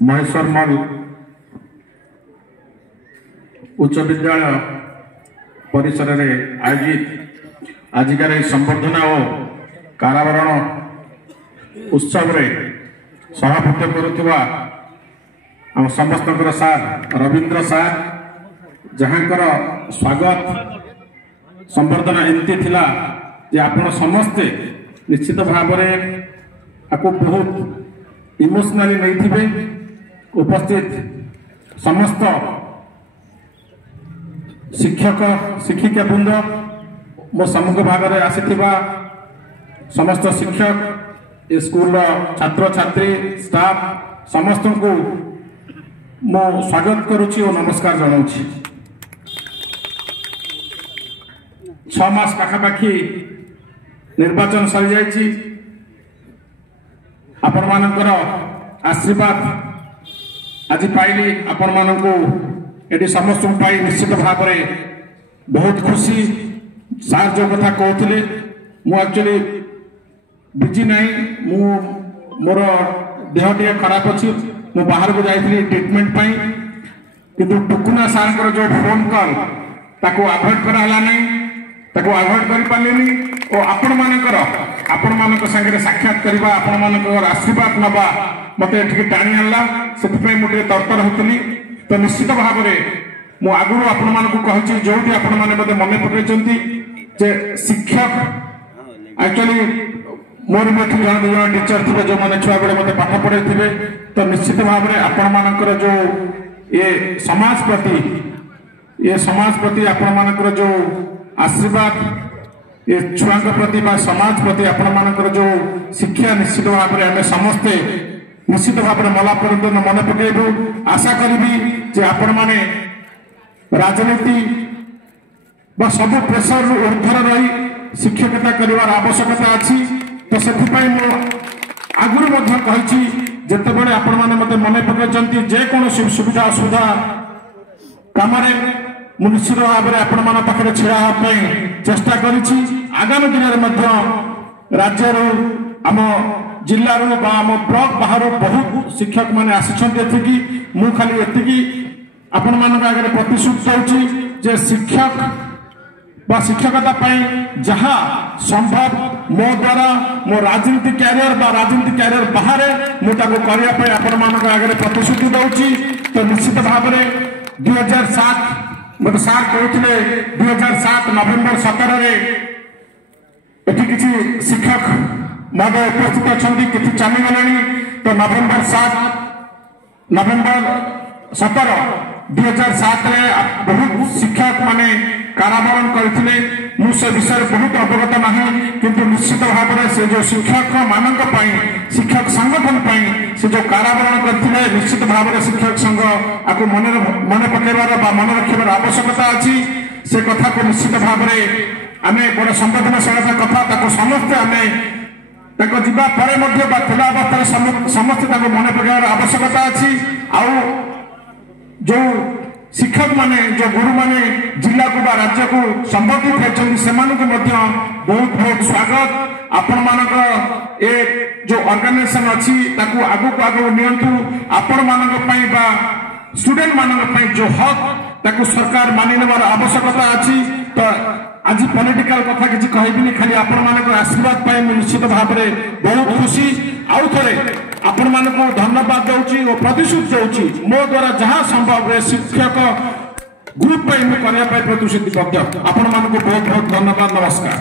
महेश्वर मल उच्च विद्यालय परिसर में आयोजित आजिकार संबर्धना और कारावरण उत्सव रे सभापति करुवा समस्त सार रवींद्र सार जहाँकर स्वागत संबर्धना एमती थिला जे आपण समस्ते निश्चित भाव में आपको बहुत इमोशनाली नहीं थे उपस्थित समस्त शिक्षक शिक्षिका वृंद मो सम्मुख भाग में आसीथिबा समस्त शिक्षक स्कूल छात्र छात्री स्टाफ समस्त को मो स्वागत करुच्ची और नमस्कार जनाऊँगी। 6 मास पाखापाखि निर्वाचन सरी जाइए आपण मानकर आशीर्वाद आज पाइली आपण मानकू एटी समस्त पाई निश्चित भाव में बहुत खुशी। सार जो कथा कहते मु एक्चुअली बिजी नहीं मोर देह टे खराब अच्छी मु बाहर को जाइए ट्रीटमेंट पाई किंतु टुकुना सार जो फोन कॉल ताको अवॉइड कराला नहीं ताको अवॉइड कर पालेनी और आपण मानक संगे साक्षात करवा आपण मानकर आशीर्वाद नवा मत एठिक टाणी आनला से मुझे तरतर होती तो निश्चित भाव में मु आगुरी आपण मानक कही जो आपण मैंने मत मन पकड़ शिक्षक एक्चुअली मोर जन जन टीचर थे जो मैंने छुआ बेले मत पाठ पढ़े थे तो निश्चित भाव में आपण मानकर जो ये समाज प्रति आपण मानकर जो आशीर्वाद ये छुआ प्रति समाज प्रति आपण मानकर जो शिक्षा निश्चित भाव में आम समस्ते निश्चित भाव में मला पर्यटन मन पकड़ू आशा करी जे आपण माने राजनीति सब प्रेसर ऊर्धर रही शिक्षकता कर आवश्यकता अच्छी तो से आगुरी कही जितेबाला आपण मैंने मत मन पकड़ जेकोसी सुविधा असुविधा कम निश्चित भाव में आपण मान पाखे छिड़ा चेष्टा करी आगामी दिन में राज्य आम जिल्ला आम ब्लॉक बाहर बहुत शिक्षक मैंने आसी मु खाली एति आपण मान आगे प्रतिश्रुत होची जे शिक्षक बा शिक्षकता जहाँ संभव मो द्वारा मो राजनीति कैरियर बा राजनीति कैरियर बाहर मुझे करने आपण मान आगे प्रतिश्रुति दूची तो निश्चित भाव में 2007 मत सार कहते 2007 नवेम्बर 17 एटी किसी शिक्षक महोदय उपस्थित अच्छा कि चलीगले तो नवेम्बर 17 2007 बहुत शिक्षक माने कारावरण करते मुझे विषय बहुत अवगत ना किंतु निश्चित भाव में से जो शिक्षक मान शिक्षक संगठन से जो कारावरण करते निश्चित भाव में शिक्षक संघ आपको मन पकड़ मन रखार आवश्यकता अच्छी से कथा को निश्चित भाव में आम गोटे संवेदनशीलता कथा समस्ते आम जीवा अवस्था समस्ते मन पकड़ आवश्यकता अच्छी आउ जो शिक्षक माने जो गुरु माने जिला को बा राज्य को संबोधित होती से बहुत बहुत स्वागत आपण मानक ए जो ऑर्गेनाइजेशन अच्छी आगु को आगु नियंतु आपण मानक बा स्टूडेंट मानक जो हक ताकू सरकार मानि नेबार आवश्यकता अच्छी तो आज पॉलिटिकल कथा किसी कहबिनी खाली आपण मानक आशीर्वाद पाए निश्चित भाव में बहुत खुशी आउ थे आपण मानक धन्यवाद दूची और प्रतिश्रुत दूची मो द्वारा जहाँ संभव शिक्षक ग्रुप करने प्रतिश्रुति आपण मानक बहुत बहुत धन्यवाद नमस्कार।